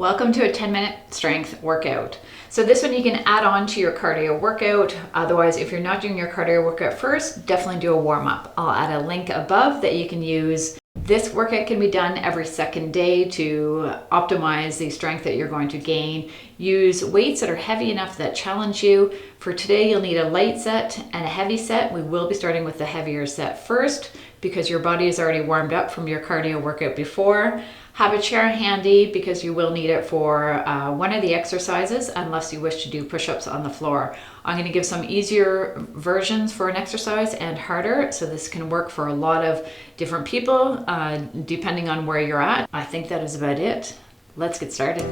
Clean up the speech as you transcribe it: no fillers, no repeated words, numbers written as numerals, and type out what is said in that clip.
Welcome to a 10-minute strength workout. So this one you can add on to your cardio workout. Otherwise, if you're not doing your cardio workout first, definitely do a warm-up. I'll add a link above that you can use. This workout can be done every second day to optimize the strength that you're going to gain. Use weights that are heavy enough that challenge you. For today, you'll need a light set and a heavy set. We will be starting with the heavier set first because your body is already warmed up from your cardio workout before. Have a chair handy because you will need it for one of the exercises unless you wish to do push-ups on the floor. I'm going to give some easier versions for an exercise and harder, so this can work for a lot of different people depending on where you're at. I think that is about it. Let's get started.